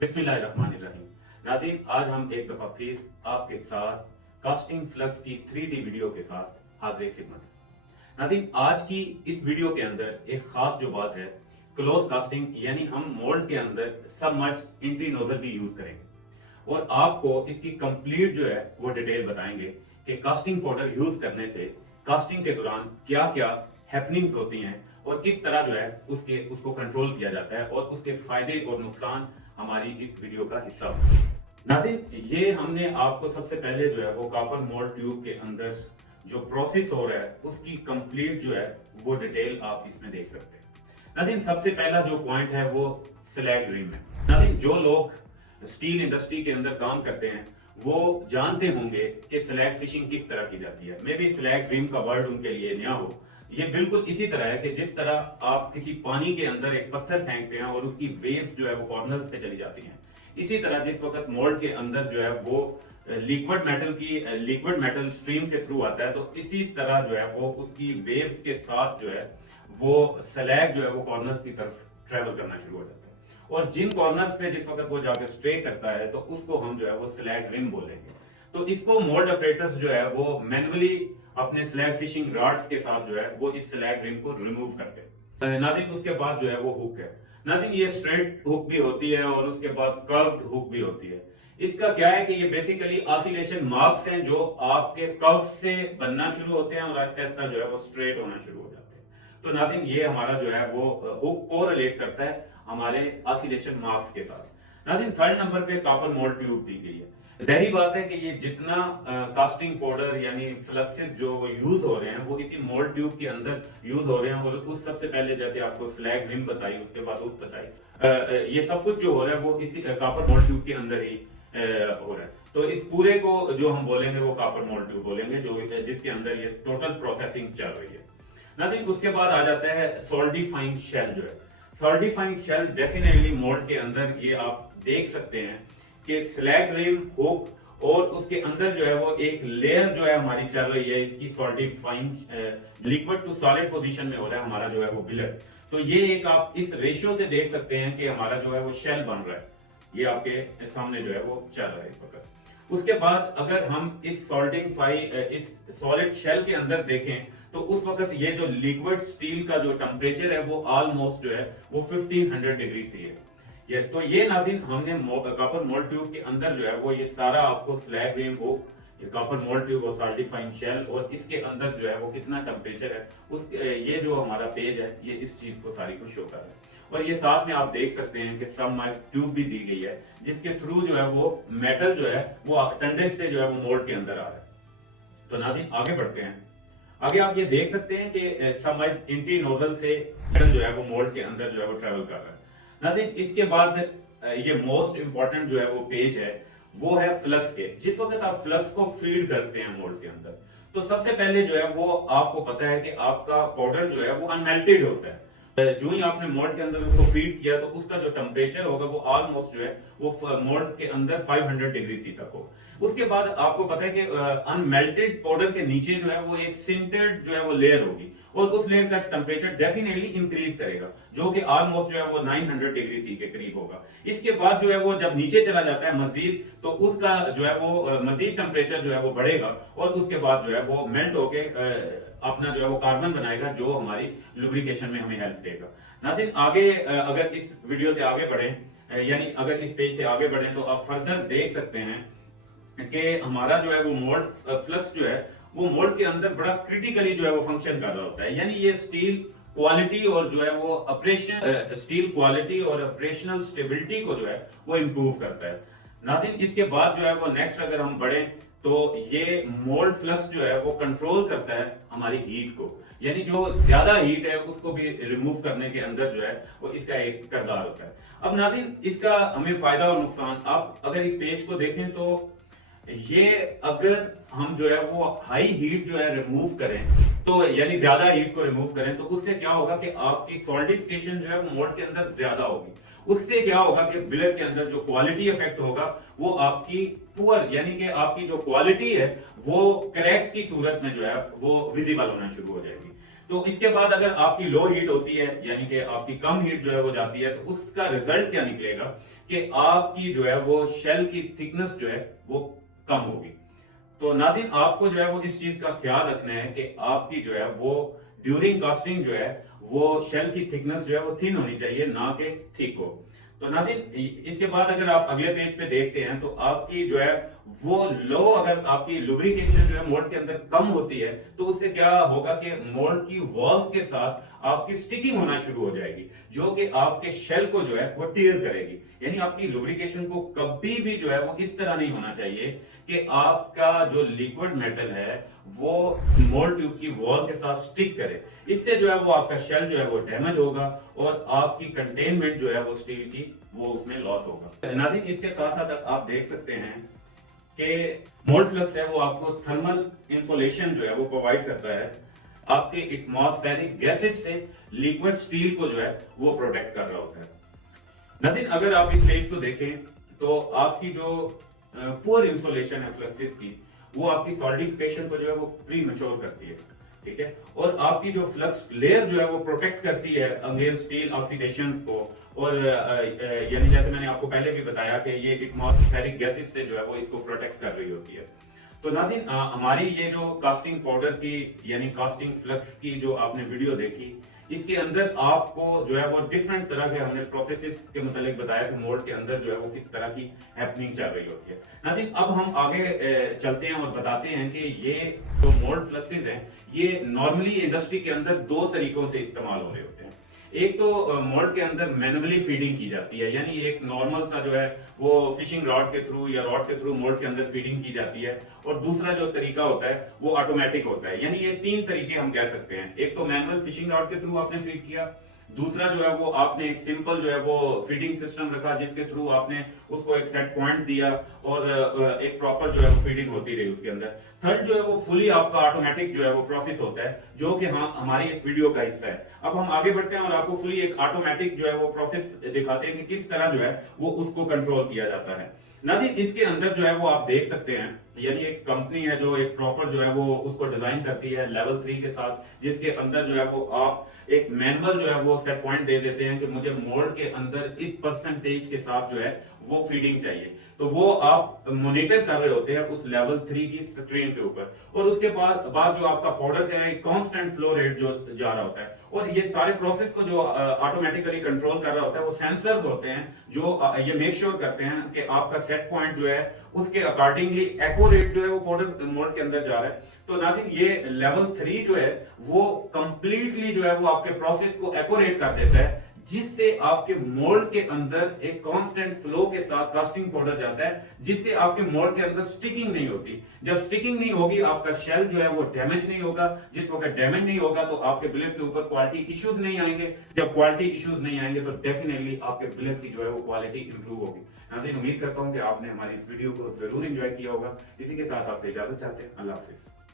बिस्मिल्लाहिर्रहमानिर्रहीम। नाज़रीन, आज हम एक दफा फिर आपके साथ कास्टिंग फ्लक्स की 3D वीडियो के साथ हाजिर खिदमत है। नाज़रीन, आज की इस वीडियो के अंदर एक खास जो बात है, क्लोज कास्टिंग, यानी हम मोल्ड के अंदर सबमर्ज एंट्री नोजल भी यूज करेंगे और आपको इसकी कंप्लीट जो है वो डिटेल बताएंगे कि कास्टिंग पाउडर यूज करने से कास्टिंग के दौरान क्या क्या हैपनिंग्स होती हैं और किस तरह जो है उसको कंट्रोल किया जाता है और उसके फायदे और नुकसान हमारी इस वीडियो का हिस्सा होंगे। नाज़रीन, ये हमने आपको सबसे पहले जो है वो कॉपर मोल्ड ट्यूब के अंदर जो प्रोसेस हो रहा है उसकी कंप्लीट जो है वो डिटेल आप इसमें देख सकते हैं। नाज़रीन, सबसे पहला जो पॉइंट है वो स्लैग ड्रीम है। नाज़रीन, जो लोग स्टील इंडस्ट्री के अंदर काम करते हैं वो जानते होंगे कि स्लैग फिशिंग किस तरह की जाती है। मे बी स्लैग ड्रीम का वर्ड उनके लिए नया हो। ये बिल्कुल इसी तरह है कि जिस तरह आप किसी पानी के अंदर एक पत्थर फेंकते हैं और उसकी वेव्स जो है वो कॉर्नर्स पे चली जाती हैं, इसी तरह जिस वक्त मोल्ड के अंदर जो है वो लिक्विड मेटल स्ट्रीम के थ्रू आता है, तो इसी तरह जो है वो उसकी वेव्स के साथ जो है वो स्लैग जो है वो कॉर्नर्स की तरफ ट्रेवल करना शुरू हो जाता है और जिन कॉर्नर्स पे जिस वक्त वो जाके स्ट्रे करता है तो उसको हम जो है वो स्लैग रिम बोलेंगे। तो इसको मोल्ड ऑपरेटर्स जो है वो मैनुअली अपने स्लैग फिशिंग रॉड्स के साथ जो है वो इस स्लैग रिम को रिमूव करते हैं। नाज़रीन, उसके बाद जो है वो हुक है। नाज़रीन, ये स्ट्रेट हुक भी होती है और उसके बाद कर्व्ड हुक भी होती है। इसका क्या है कि ये बेसिकली ऑसिलेशन मार्क्स हैं जो आपके कर्व से बनना शुरू होते हैं और आहिस्ता आहिस्ता जो है वो स्ट्रेट होना शुरू हो जाते हैं। तो नाज़रीन, ये हमारा जो है वो हुक को रिलेट करता है हमारे ऑसिलेशन मार्क्स के साथ। नाज़रीन, थर्ड नंबर पे कॉपर मोल्ड ट्यूब दी गई है। जाहिर बात है कि ये जितना कास्टिंग पाउडर यानी फ्लक्सेस जो यूज हो रहे हैं वो इसी मोल्ड ट्यूब के अंदर यूज हो रहे हैं और उस सबसे पहले जैसे आपको स्लैग रिम बताई, उसके बाद हुक बताई, ये सब कुछ जो हो रहा है वो इसी कॉपर मोल्ड ट्यूब के अंदर ही हो रहा है। तो इस पूरे को जो हम बोलेंगे वो कॉपर मोल्ड ट्यूब बोलेंगे, जो जिसके अंदर ये टोटल प्रोसेसिंग चल रही है। नाज़रीन, उसके बाद आ जाता है सॉल्डिफाइंग शेल जो है। सॉल्डिफाइंग शेल डेफिनेटली मोल्ड के अंदर ये आप देख सकते हैं कि स्लैग रिम, हुक और उसके अंदर जो है वो एक लेयर जो है हमारी चल रही है, इसकी सॉल्डिफाइंग लिक्विड टू सॉलिड पोजीशन में हो रहा है हमारा जो है वो बिलेट। तो ये एक आप इस रेशियो से देख सकते हैं कि हमारा जो है वो शेल बन रहा है, ये आपके सामने जो है वो चल रहा है इस वक्त। उसके बाद अगर हम इस इस सॉलिड शेल के अंदर देखें तो उस वक्त ये जो लिक्विड स्टील का जो टेम्परेचर है वो ऑलमोस्ट जो है वो 1500 डिग्री थी ये। तो ये नाज़रीन, हमने कॉपर मोल्ड ट्यूब के अंदर जो है वो ये सारा आपको स्लैग रिम, हुक, ये कॉपर मोल्ड ट्यूब और सॉल्डिफाइंग शेल और इसके अंदर जो है वो कितना टेम्परेचर है उस ये जो हमारा पेज है ये इस चीज को सारी को शो कर रहा है। और ये साथ में आप देख सकते हैं कि सब ट्यूब भी दी गई है जिसके थ्रू जो है वो मेटल जो है वो ठंडे से जो है वो मोल्ड के अंदर आ रहा है। तो नाज़रीन, आगे बढ़ते हैं। आगे आप ये देख सकते हैं कि सब एंट्री नोजल से मेटल जो है वो मोल्ड के अंदर जो है वो ट्रेवल कर रहा है। नाज़रीन, इसके बाद ये मोस्ट इंपॉर्टेंट जो है वो पेज है वो है फ्लक्स के। जिस वक्त आप फ्लक्स को फीड करते हैं मोल्ड के अंदर तो सबसे पहले जो है वो आपको पता है कि आपका पाउडर जो है वो अनमेल्टेड होता है। जो ही आपने मोल्ड के अंदर उसको फीड किया तो उसका जो टेम्परेचर होगा वो ऑलमोस्ट जो है वो मोल्ड के अंदर 500 डिग्री सी तक हो। उसके बाद आपको पता है कि अनमेल्टेड पाउडर के नीचे जो है वो एक सिंटेड जो है वो लेयर होगी और उस लेयर का टेम्परेचर डेफिनेटली इंक्रीज करेगा जो कि ऑलमोस्ट जो है वो 900 डिग्री सी के करीब होगा। इसके बाद जो है वो जब नीचे चला जाता है मजीद तो उसका जो है वो मजीद टेम्परेचर जो है वो बढ़ेगा और उसके बाद जो है वो मेल्ट होके अपना जो है वो कार्बन बनाएगा जो हमारी लुब्रिकेशन में हमें हेल्प देगा। नाज़रीन, आगे अगर इस वीडियो से आगे बढ़े यानी अगर इस पेज से आगे बढ़े तो आप फर्दर देख सकते हैं कि हमारा जो है वो मोल्ड फ्लक्स जो है वो मोल्ड के अंदर बड़ा क्रिटिकली जो है वो फंक्शन कर रहा होता है। यानी ये स्टील क्वालिटी और जो है वो स्टील क्वालिटी और ऑपरेशनल स्टेबिलिटी को जो है वो इंप्रूव करता है। नाज़रीन, इसके बाद जो है वो नेक्स्ट अगर हम बढ़े तो ये मोल्ड फ्लक्स जो है वो कंट्रोल करता है हमारी हीट को, यानी जो ज्यादा हीट है उसको भी रिमूव करने के अंदर जो है वो इसका एक किरदार होता है। अब नाज़रीन, इसका हमें फायदा और नुकसान, आप अगर इस पेज को देखें तो ये अगर हम जो है वो हाई हीट जो है रिमूव करें तो यानी ज्यादा हीट को रिमूव करें तो उससे क्या होगा कि आपकी सॉलिडिफिकेशन जो है वो मोल्ड के अंदर ज्यादा होगी। उससे क्या होगा कि बिलेट के अंदर जो क्वालिटी इफेक्ट होगा वो आपकी पुअर यानी कि आपकी जो क्वालिटी है वो क्रैक्स की सूरत में जो है वो विजिबल होना शुरू हो जाएगी। तो इसके बाद अगर आपकी लो हीट होती है, यानी कि आपकी कम हीट जो है वो जाती है, तो उसका रिजल्ट क्या निकलेगा कि आपकी जो है वो शेल की थिकनेस जो है वो कम होगी। तो नाज़रीन, आपको जो है वो इस चीज का ख्याल रखना है कि आपकी जो है वो ड्यूरिंग कास्टिंग जो है वो शेल की थिकनेस जो है वो थिन होनी चाहिए, ना कि थिक हो। तो नाज़रीन, इसके बाद अगर आप अगले पेज पे देखते हैं तो आपकी जो है वो लो, अगर आपकी लुब्रिकेशन जो है मोल्ड के अंदर कम होती है तो उससे क्या होगा कि मोल्ड की वॉल्स के साथ आपकी स्टिकिंग होना शुरू हो जाएगी, जो कि आपके शेल को जो है वो टीयर करेगी। यानी आपकी लुब्रिकेशन को कभी भी जो है वो इस तरह नहीं होना चाहिए कि आपका जो लिक्विड मेटल है वो मोल्ड ट्यूब की वॉल के साथ स्टिक करे। इससे जो है वो आपका शेल जो है वो डैमेज होगा और आपकी कंटेनमेंट जो है वो स्टील की वो उसमें लॉस होगा। नाज़रीन, इसके साथ साथ आप देख सकते हैं कि मोल्ड फ्लक्स है वो आपको थर्मल इंसुलेशन जो है वो प्रोवाइड करता है, आपके एटमॉस्फेरिक गैसेस से लिक्विड स्टील को जो है वो प्रोटेक्ट कर रहा होता है। नाज़रीन, अगर आप इस पेज को देखें तो आपकी जो पुअर इंसुलेशन है फ्लक्सेस की, वो आपकी सॉलिडिफिकेशन को जो है वो प्री मैच्योर करती है, ठीक है। और आपकी जो फ्लक्स लेयर जो है वो प्रोटेक्ट करती है अगेंस्ट स्टील ऑक्सीडेशन को। और यानी जैसे मैंने आपको पहले भी बताया कि ये एटमॉस्फेरिक गैसेस से जो है वो इसको प्रोटेक्ट कर रही होती है। तो नाज़रीन, हमारी ये जो कास्टिंग पाउडर की यानी कास्टिंग फ्लक्स की जो आपने वीडियो देखी, इसके अंदर आपको जो है वो डिफरेंट तरह के हमने प्रोसेसेस के मतलब बताया कि मोल्ड के अंदर जो है वो किस तरह की हैपनिंग चल रही होती है। नाज़रीन, अब हम आगे चलते हैं और बताते हैं कि ये जो मोल्ड फ्लक्सेस हैं ये नॉर्मली इंडस्ट्री के अंदर दो तरीकों से इस्तेमाल हो रहे होते हैं। एक तो मोल्ड के अंदर मैनुअली फीडिंग की जाती है, यानी एक नॉर्मल सा जो है वो फिशिंग रॉड के थ्रू या रॉड के थ्रू मोल्ड के अंदर फीडिंग की जाती है। और दूसरा जो तरीका होता है वो ऑटोमेटिक होता है। यानी ये तीन तरीके हम कह सकते हैं। एक तो मैनुअल फिशिंग रॉड के थ्रू आपने फीड किया, दूसरा जो है वो आपने एक सिंपल जो है वो फीडिंग सिस्टम रखा जिसके थ्रू आपने उसको एक सेट पॉइंट दिया और एक प्रॉपर जो है वो फीडिंग होती रही उसके अंदर। थर्ड जो है वो फुली आपका ऑटोमेटिक जो है वो प्रोसेस होता है, जो कि हाँ हमारी इस वीडियो का हिस्सा है। अब हम आगे बढ़ते हैं और आपको फुली एक ऑटोमेटिक जो है वो प्रोसेस दिखाते हैं कि किस तरह जो है वो उसको कंट्रोल किया जाता है। नाज़रीन, इसके अंदर जो है वो आप देख सकते हैं, यानी एक कंपनी है जो एक प्रॉपर जो है वो उसको डिजाइन करती है लेवल 3 के साथ, जिसके अंदर जो है वो आप एक मैनुअल जो है वो सेट पॉइंट दे देते हैं कि मुझे मोल्ड के अंदर इस परसेंटेज के साथ जो है वो फीडिंग चाहिए। तो वो आप मॉनिटर कर रहे होते हैं उस लेवल 3 की स्ट्रीम के ऊपर। और उसके बाद जो आपका पाउडर का एक कांस्टेंट फ्लो रेट जो जा रहा होता है, और ये सारे प्रोसेस को जो ऑटोमेटिकली कंट्रोल कर रहा होता है वो सेंसर्स होते हैं जो ये मेक श्योर करते हैं कि आपका सेट पॉइंट जो है उसके अकॉर्डिंगली एक्यूरेट जो है वो पाउडर मोल्ड के अंदर जा रहा है। तो नाज़रीन, ये लेवल 3 जो है वो कंप्लीटली जो है वो आपके प्रोसेस को एक्यूरेट कर देता है, जिससे आपके मोल्ड के अंदर एक कांस्टेंट फ्लो के साथ कास्टिंग पाउडर जाता है, जिससे आपके मोल्ड के अंदर स्टिकिंग नहीं होती। जब स्टिकिंग नहीं होगी आपका शेल जो है वो डैमेज नहीं होगा। जिस वक्त डैमेज नहीं होगा तो आपके बिलेट के ऊपर क्वालिटी इश्यूज नहीं आएंगे। जब क्वालिटी इश्यूज नहीं आएंगे तो डेफिनेटली आपके बिलेट की जो है वो क्वालिटी इंप्रूव होगी। नाज़रीन, उम्मीद करता हूं कि आपने हमारी इस वीडियो को जरूर एंजॉय किया होगा। इसी के साथ आपसे इजाजत चाहते हैं। अल्लाह हाफिज।